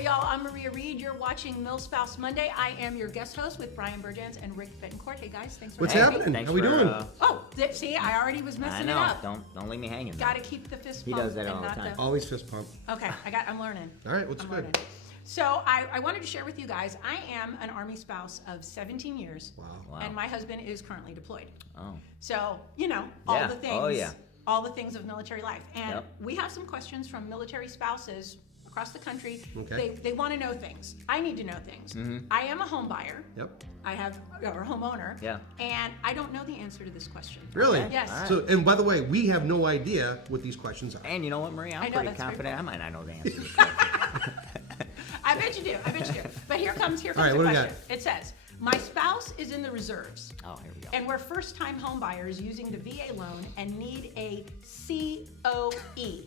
Hey y'all, I'm Maria Reed. You're watching MilSpouse Monday. I am your guest host with Bryan, Bergjans, and Rick Bettencourt. Hey guys, thanks for What's having happening? me. How we doing? See, I already was messing I know. it up. Don't leave me hanging. Got to keep the fist He pump. does that and all the not time. Always fist pump. Okay, I'm learning. All right, what's I'm good? learning. So I wanted to share with you guys, I am an Army spouse of 17 years. Wow. And my husband is currently deployed. Oh. So, you know, all Yeah. the things. Oh, yeah. All the things of military life. And Yep. we have some questions from military spouses across the country. Okay. They want to know things. I need to know things. I am a home buyer. Yep. I have or a homeowner. Yeah. And I don't know the answer to this question. Really? Yes. All right. So, and by the way, we have no idea what these questions are. And you know what, Maria? I I'm know, pretty that's very confident cool. I might not know the answer to this question. I bet you do. But here comes All right, the what do we question. It says, my spouse is in the reserves. Oh, here we go. And we're first-time home buyers using the VA loan and need a COE.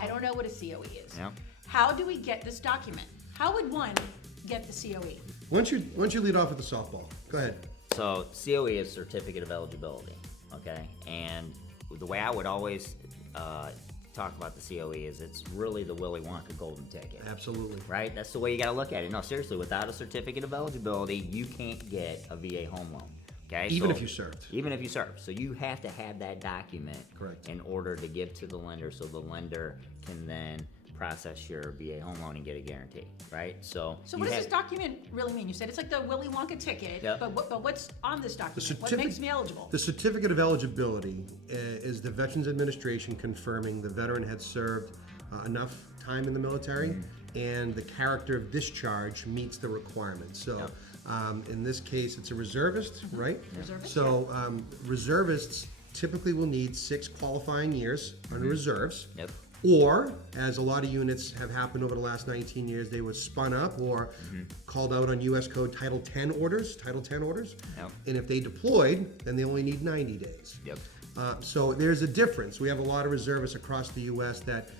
I don't know what a COE is. Yep. How do we get this document? How would one get the COE? Why don't you lead off with the softball? Go ahead. So COE is Certificate of Eligibility, okay? And the way I would always talk about the COE is it's really the Willy Wonka golden ticket. Absolutely. Right? That's the way you got to look at it. No, seriously, without a certificate of eligibility, you can't get a VA home loan. Okay? Even So- if you served. Even if you serve. So you have to have that document Correct. in order to give to the lender so the lender can then process your VA home loan and get a guarantee, right? So So you what does have- this document really mean? You said it's like the Willy Wonka ticket, Yep. but what's on this document? What certificate- makes me eligible? The certificate of eligibility is the Veterans Administration confirming the veteran had served enough time in the military and the character of discharge meets the requirements. So in this case, it's a reservist, right? Reservist, So reservists typically will need 6 qualifying years under reserves. Yep. Or, as a lot of units have happened over the last 19 years, they were spun up or called out on U.S. Code Title 10 orders. Yep. And if they deployed, then they only need 90 days. Yep. So there's a difference. We have a lot of reservists across the U.S. that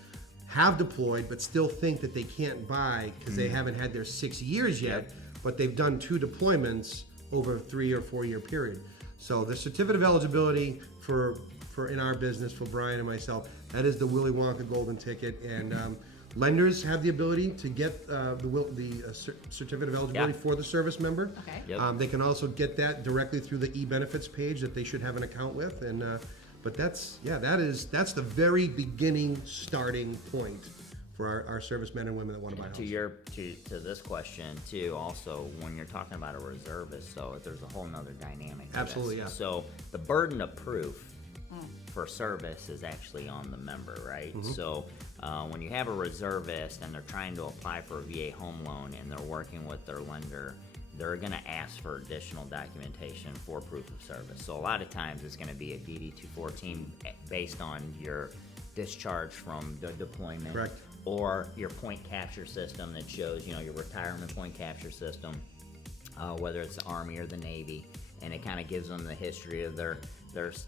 have deployed but still think that they can't buy because they haven't had their 6 years yet, but they've done 2 deployments over a 3 or 4 year period. So the certificate of eligibility for in our business, for Bryan and myself, that is the Willy Wonka golden ticket. And lenders have the ability to get the certificate of eligibility for the service member. Okay. Yep. They can also get that directly through the e-benefits page that they should have an account with. And but that's the very beginning starting point for our servicemen and women that want to buy a house. To this question too, also when you're talking about a reservist, so there's a whole nother dynamic to Absolutely, this. yeah. So the burden of proof for service is actually on the member, right? So when you have a reservist and they're trying to apply for a VA home loan and they're working with their lender, they're going to ask for additional documentation for proof of service. So a lot of times it's going to be a DD-214 based on your discharge from the deployment. Correct. Or your point capture system that shows, your retirement point capture system, whether it's the Army or the Navy, and it kind of gives them the history of their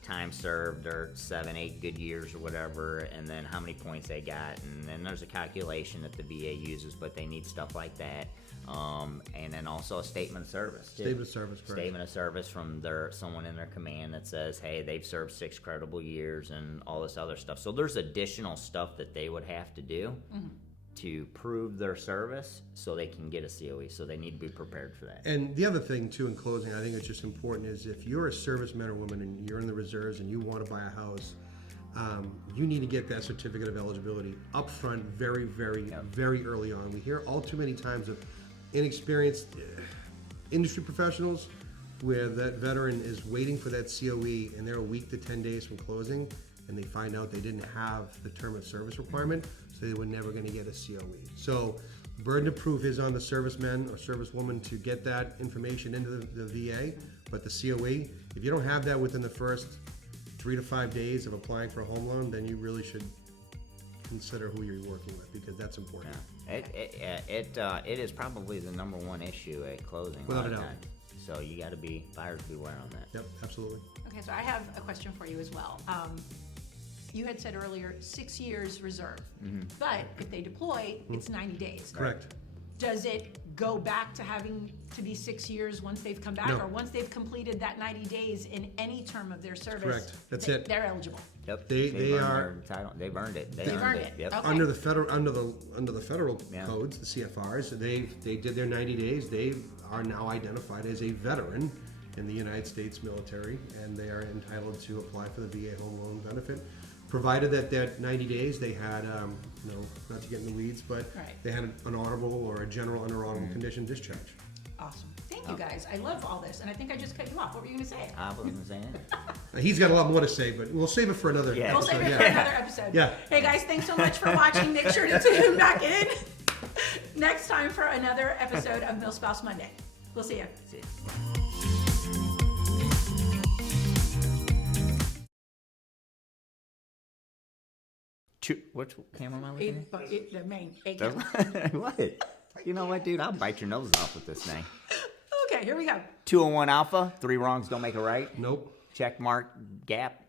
time served, their 7, 8 good years or whatever, and then how many points they got, and then there's a calculation that the VA uses, but they need stuff like that, and then also a statement of service too. Statement of service, correct. Statement of service from someone in their command that says, hey, they've served 6 credible years and all this other stuff. So there's additional stuff that they would have to do to prove their service so they can get a COE. So they need to be prepared for that. And the other thing too, in closing, I think it's just important is if you're a serviceman or woman and you're in the reserves and you want to buy a house, you need to get that certificate of eligibility up front very, very, very early on. We hear all too many times of inexperienced industry professionals where that veteran is waiting for that COE and they're a week to 10 days from closing and they find out they didn't have the term of service requirement, so they were never going to get a COE. So burden of proof is on the serviceman or servicewoman to get that information into the VA, but the COE, if you don't have that within the first 3 to 5 days of applying for a home loan, then you really should consider who you're working with because that's important. It is probably the number one issue at closing. Without a doubt. Time. So you got to be buyers beware on that. Yep, absolutely. Okay, so I have a question for you as well. You had said earlier 6 years reserve, but if they deploy, it's 90 days. Correct. Does it go back to having to be 6 years once they've come back, No. or once they've completed that 90 days in any term of their service? Correct. That's it. They're eligible. Yep. They They've earned are- their title. They've earned it. They've earned it. Yep. Okay. Under the federal Yeah. codes, the CFRs, they did their 90 days. They are now identified as a veteran in the United States military, and they are entitled to apply for the VA home loan benefit, provided that 90 days they had, not to get in the weeds, but Right. they had an honorable or a general under honorable condition discharge. Awesome. Thank you guys. I love all this, and I think I just cut you off. What were you going to say? I wasn't saying it. He's got a lot more to say, but we'll save it for another Yeah. We'll episode. save it for Yeah. another episode. Yeah. Hey guys, thanks so much for watching. Make sure to tune back in next time for another episode of Millspouse Monday. We'll see you. See ya. Which camera am I looking The main. at? What? You know what, dude? I'll bite your nose off with this thing. Okay, here we go. 201 Alpha, 3 wrongs don't make a right. Nope. Check mark, gap,